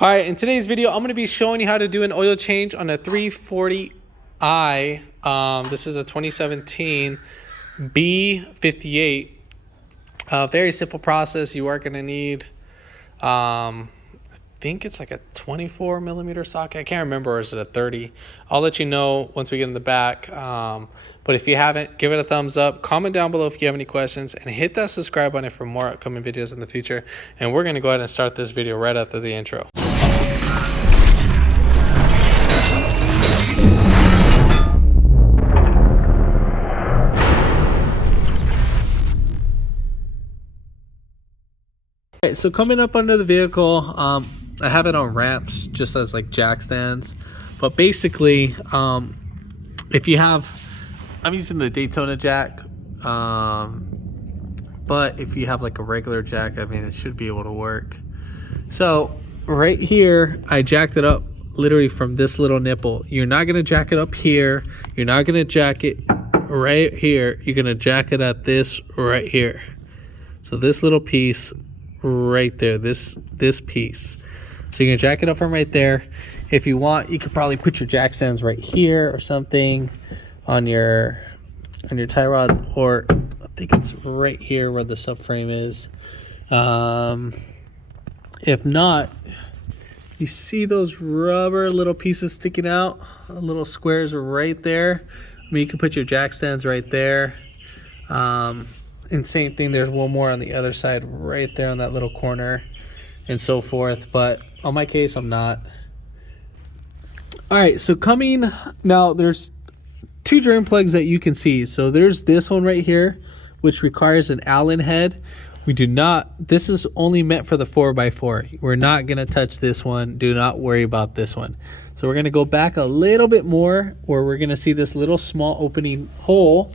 All right, in today's video, I'm going to be showing you how to do an oil change on a 340i. This is a 2017 B58. Very simple process. You are going to need, I think it's like a 24 millimeter socket. I can't remember, or is it a 30? I'll let you know once we get in the back. But if you haven't, give it a thumbs up. Comment down below if you have any questions, and hit that subscribe button for more upcoming videos in the future. And we're going to go ahead and start this video right after the intro. Right, so coming up under the vehicle, I have it on ramps just as like jack stands, but basically if you have, I'm using the Daytona jack, but if you have like a regular jack, I mean, it should be able to work. So right here I jacked it up literally from this little nipple. You're not going to jack it up here, you're not going to jack it right here, you're going to jack it at this right here. So this little piece right there, this piece. So you're gonna jack it up from right there. If you want, you could probably put your jack stands right here or something on your tie rods, or I think it's right here where the subframe is. If not, you see those rubber little pieces sticking out, little squares right there. I mean, you can put your jack stands right there. And same thing, there's one more on the other side right there on that little corner and so forth, but on my case I'm not. All right, so coming now, there's two drain plugs that you can see. So there's this one right here, which requires an Allen head. We do not, this is only meant for the 4x4. We're not going to touch this one. Do not worry about this one. So we're going to go back a little bit more, where we're going to see this little small opening hole.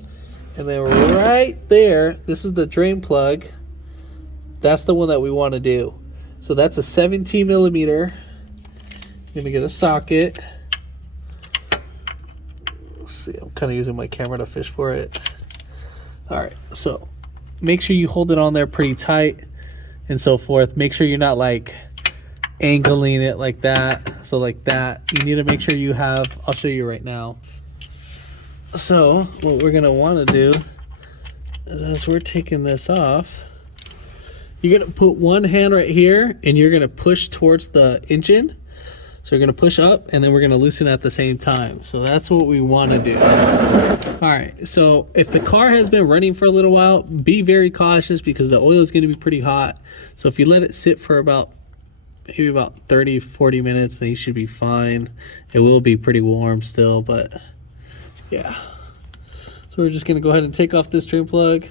And then right there, this is the drain plug. That's the one that we want to do. So that's a 17 millimeter. I'm gonna get a socket. Let's see, I'm kind of using my camera to fish for it. All right, so make sure you hold it on there pretty tight and so forth. Make sure you're not like angling it like that. So like that, you need to make sure you have, I'll show you right now. So what we're gonna want to do is, as we're taking this off, you're gonna put one hand right here and you're gonna push towards the engine. So you're gonna push up and then we're gonna loosen at the same time. So that's what we want to do. All right, so if the car has been running for a little while, be very cautious because the oil is gonna be pretty hot. So if you let it sit for maybe about 30-40 minutes, then you should be fine. It will be pretty warm still, but yeah. So we're just gonna go ahead and take off this drain plug.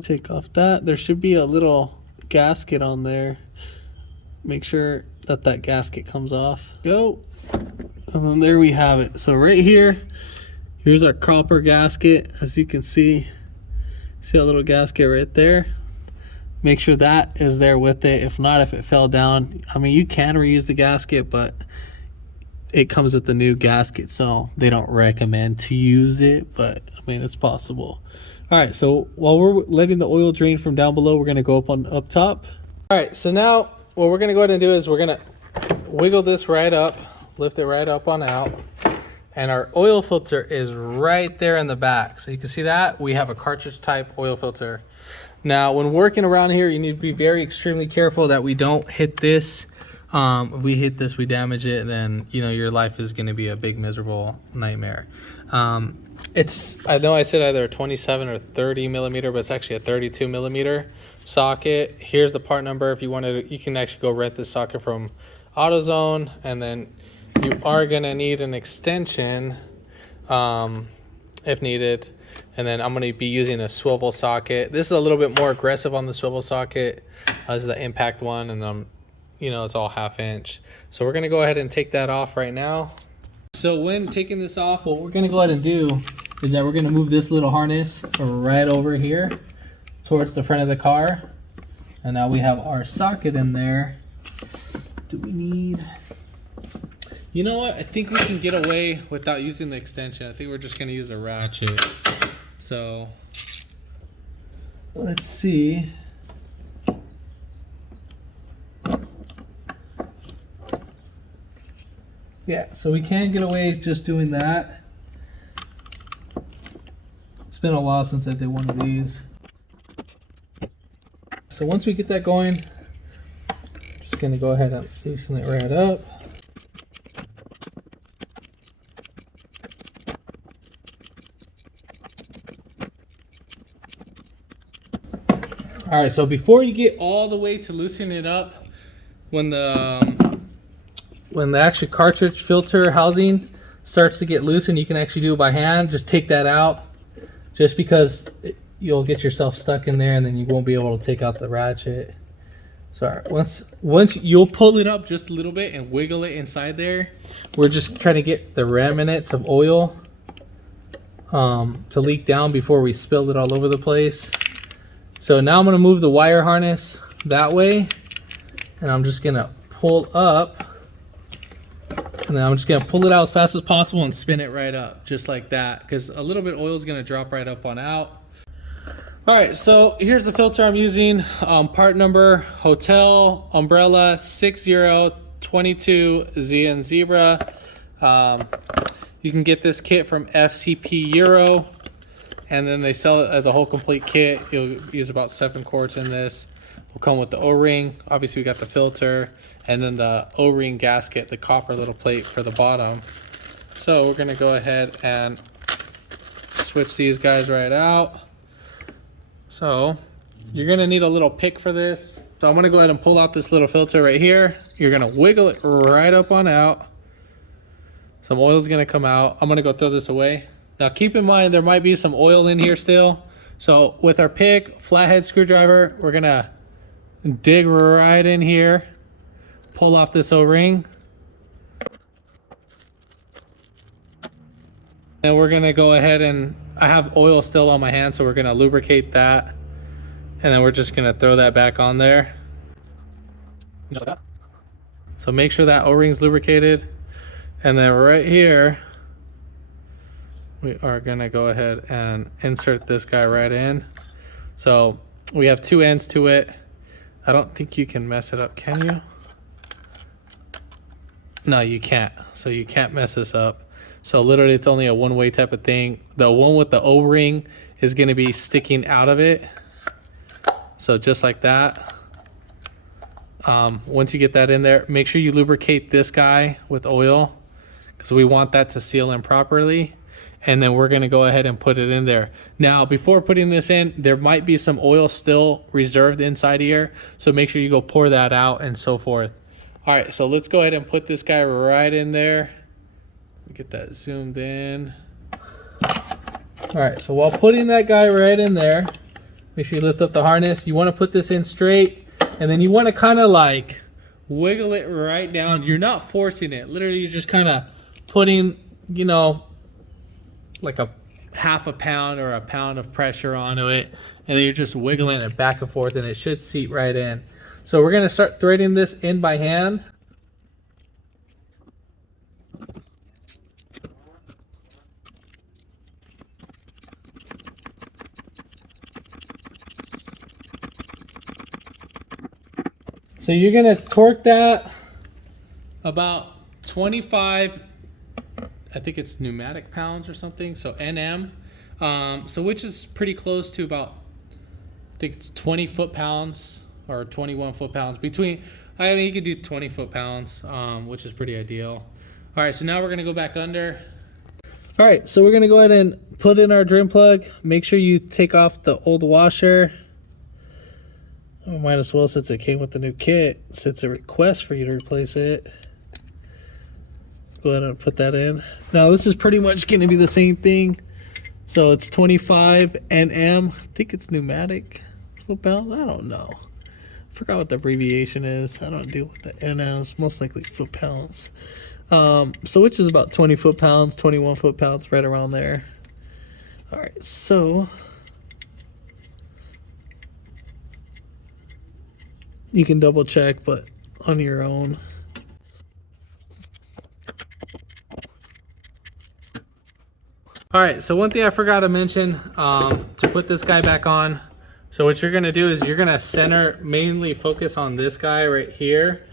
Take off that. There should be a little gasket on there. Make sure that that gasket comes off. Go. And then there we have it. So right here, here's our copper gasket. As you can see a little gasket right there. Make sure that is there with it. If not, if it fell down, I mean, you can reuse the gasket, but it comes with the new gasket, so they don't recommend to use it, but I mean, it's possible. All right, so while we're letting the oil drain from down below, we're gonna go up top. All right, so now what we're gonna go ahead and do is we're gonna wiggle this right up, lift it right up on out, and our oil filter is right there in the back. So you can see that we have a cartridge type oil filter. Now, when working around here, you need to be very extremely careful that we don't hit this. If we hit this, we damage it, then you know your life is going to be a big miserable nightmare. It's, I know I said either a 27 or 30 millimeter, but it's actually a 32 millimeter socket. Here's the part number. If you wanted to, you can actually go rent this socket from AutoZone, and then you are going to need an extension if needed. And then I'm going to be using a swivel socket. This is a little bit more aggressive on the swivel socket. This is the impact one, and you know, it's all 1/2 inch. So we're gonna go ahead and take that off right now. So when taking this off, what we're gonna go ahead and do is that we're gonna move this little harness right over here towards the front of the car. And now we have our socket in there. Do we need, you know what? I think we can get away without using the extension. I think we're just gonna use a ratchet. So let's see. Yeah, so we can get away just doing that. It's been a while since I did one of these. So once we get that going, just gonna go ahead and loosen it right up. All right, so before you get all the way to loosen it up, when the actual cartridge filter housing starts to get loosened, you can actually do it by hand. Just take that out, just because you'll get yourself stuck in there and then you won't be able to take out the ratchet. So once you'll pull it up just a little bit and wiggle it inside there. We're just trying to get the remnants of oil to leak down before we spill it all over the place. So now I'm going to move the wire harness that way, and I'm just going to pull up, and then I'm just going to pull it out as fast as possible and spin it right up, just like that, because a little bit of oil is going to drop right up on out. All right, so here's the filter I'm using. Part number Hotel Umbrella 6022 Z and Zebra. You can get this kit from FCP Euro, and then they sell it as a whole complete kit. You'll use about 7 quarts in this. Will come with the O-ring. Obviously we got the filter, and then the O-ring gasket, the copper little plate for the bottom. So we're gonna go ahead and switch these guys right out. So you're gonna need a little pick for this. So I'm gonna go ahead and pull out this little filter right here. You're gonna wiggle it right up on out. Some oil is gonna come out. I'm gonna go throw this away. Now keep in mind there might be some oil in here still. So with our pick, flathead screwdriver, we're gonna dig right in here, pull off this O-ring. And we're gonna go ahead and, I have oil still on my hand, so we're gonna lubricate that. And then we're just gonna throw that back on there. Just like that. So make sure that O-ring's lubricated. And then right here, we are gonna go ahead and insert this guy right in. So we have 2 ends to it. I don't think you can mess it up, can you? No, you can't. So you can't mess this up. So literally it's only a one-way type of thing. The one with the O-ring is gonna be sticking out of it. So just like that. Once you get that in there, make sure you lubricate this guy with oil, because we want that to seal in properly. And then we're gonna go ahead and put it in there. Now, before putting this in, there might be some oil still reserved inside here. So make sure you go pour that out and so forth. All right, so let's go ahead and put this guy right in there. Get that zoomed in. All right, so while putting that guy right in there, make sure you lift up the harness. You wanna put this in straight, and then you wanna kinda like wiggle it right down. You're not forcing it. Literally, you're just kinda putting, you know, like a half a pound or a pound of pressure onto it, and then you're just wiggling it back and forth, and it should seat right in. So we're gonna start threading this in by hand. So you're gonna torque that about 25, I think it's pneumatic pounds or something, so NM. So which is pretty close to about, I think it's 20 foot-pounds or 21 foot-pounds. Between, I mean, you could do 20 foot-pounds, which is pretty ideal. All right, so now we're gonna go back under. All right, so we're gonna go ahead and put in our drain plug. Make sure you take off the old washer. Oh, might as well, since it came with the new kit, since a request for you to replace it. Go ahead and put that in. Now this is pretty much going to be the same thing. So it's 25 NM. I think it's pneumatic foot-pounds. I don't know. I forgot what the abbreviation is. I don't deal with the NMs. Most likely foot-pounds. So which is about 20 foot-pounds, 21 foot-pounds, right around there. All right, so you can double check, but on your own. All right, so one thing I forgot to mention, to put this guy back on. So what you're gonna do is you're gonna mainly focus on this guy right here,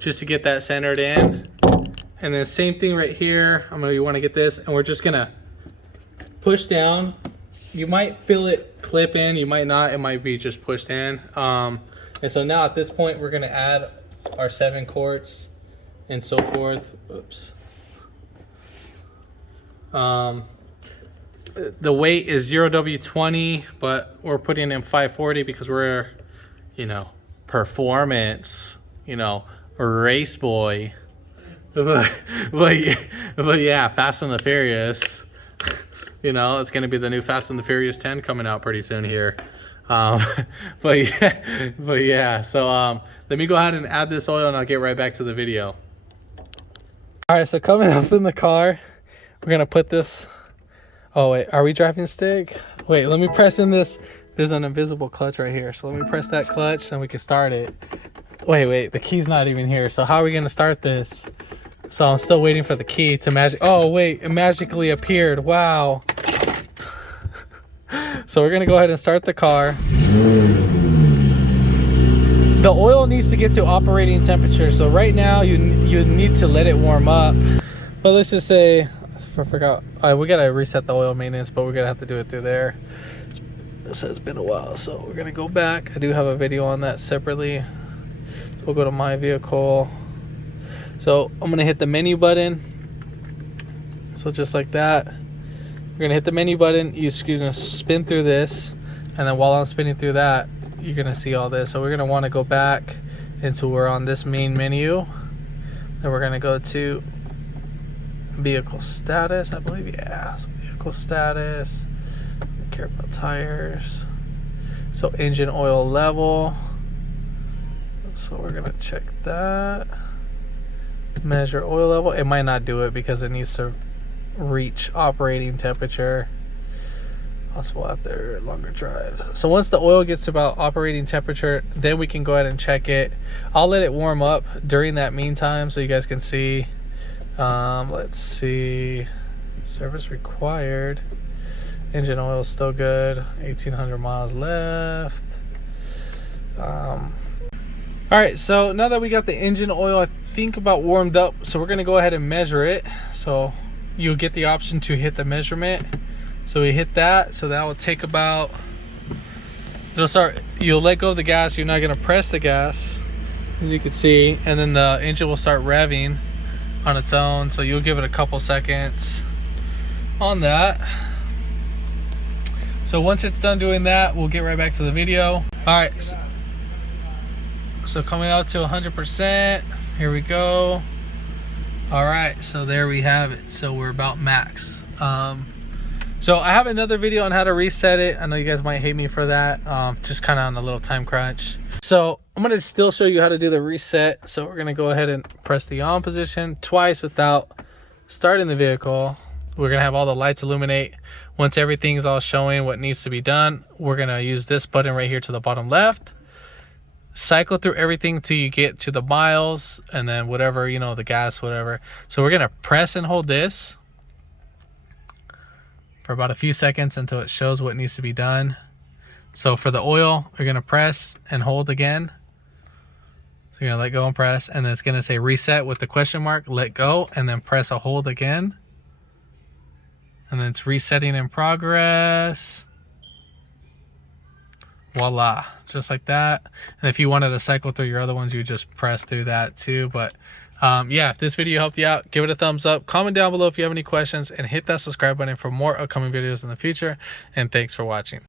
just to get that centered in. And then same thing right here. You want to get this, and we're just gonna push down. You might feel it clip in, you might not. It might be just pushed in. And so now at this point, we're gonna add our 7 quarts and so forth. Oops. The weight is 0W20, but we're putting in 540 because we're, you know, performance, you know, race boy. But yeah, Fast and the Furious. You know, it's gonna be the new Fast and the Furious 10 coming out pretty soon here. But yeah. So let me go ahead and add this oil, and I'll get right back to the video. All right, so coming up in the car, we're gonna put this. Oh wait, are we driving stick? Wait, let me press in this. There's an invisible clutch right here. So let me press that clutch and we can start it. Wait, the key's not even here. So how are we gonna start this? So I'm still waiting for the key to magic. Oh wait, it magically appeared. Wow. So we're gonna go ahead and start the car. The oil needs to get to operating temperature. So right now you need to let it warm up. But let's just say, I forgot. We gotta reset the oil maintenance, but we're gonna have to do it through there. This has been a while, so we're gonna go back. I do have a video on that separately. We'll go to my vehicle. So I'm gonna hit the menu button. So just like that, we're gonna hit the menu button. You're gonna spin through this, and then while I'm spinning through that, you're gonna see all this. So we're gonna want to go back until we're on this main menu. Then we're gonna go to vehicle status, I believe. Yeah, so vehicle status. Don't care about tires. So engine oil level. So we're gonna check that. Measure oil level. It might not do it because it needs to reach operating temperature. Possible out there, longer drive. So once the oil gets to about operating temperature, then we can go ahead and check it. I'll let it warm up during that meantime so you guys can see. Let's see. Service required. Engine oil is still good. 1,800 miles left. Alright, so now that we got the engine oil, I think about warmed up, so we're gonna go ahead and measure it. So you'll get the option to hit the measurement. So we hit that, so that will take about, you'll let go of the gas, you're not gonna press the gas, as you can see, and then the engine will start revving on its own. So you'll give it a couple seconds on that. So once it's done doing that, we'll get right back to the video. All right, so coming out to 100%, here we go. All right, so there we have it. So we're about max. So I have another video on how to reset it. I know you guys might hate me for that. Just kind of on a little time crunch. So I'm gonna still show you how to do the reset. So we're gonna go ahead and press the on position twice without starting the vehicle. We're gonna have all the lights illuminate. Once everything's all showing what needs to be done, we're gonna use this button right here to the bottom left. Cycle through everything till you get to the miles and then whatever, you know, the gas, whatever. So we're gonna press and hold this for about a few seconds until it shows what needs to be done. So for the oil, we're gonna press and hold again. So you're gonna let go and press, and then it's gonna say reset with the question mark, let go, and then press a hold again. And then it's resetting in progress. Voila, just like that. And if you wanted to cycle through your other ones, you just press through that too. But yeah, if this video helped you out, give it a thumbs up, comment down below if you have any questions, and hit that subscribe button for more upcoming videos in the future. And thanks for watching.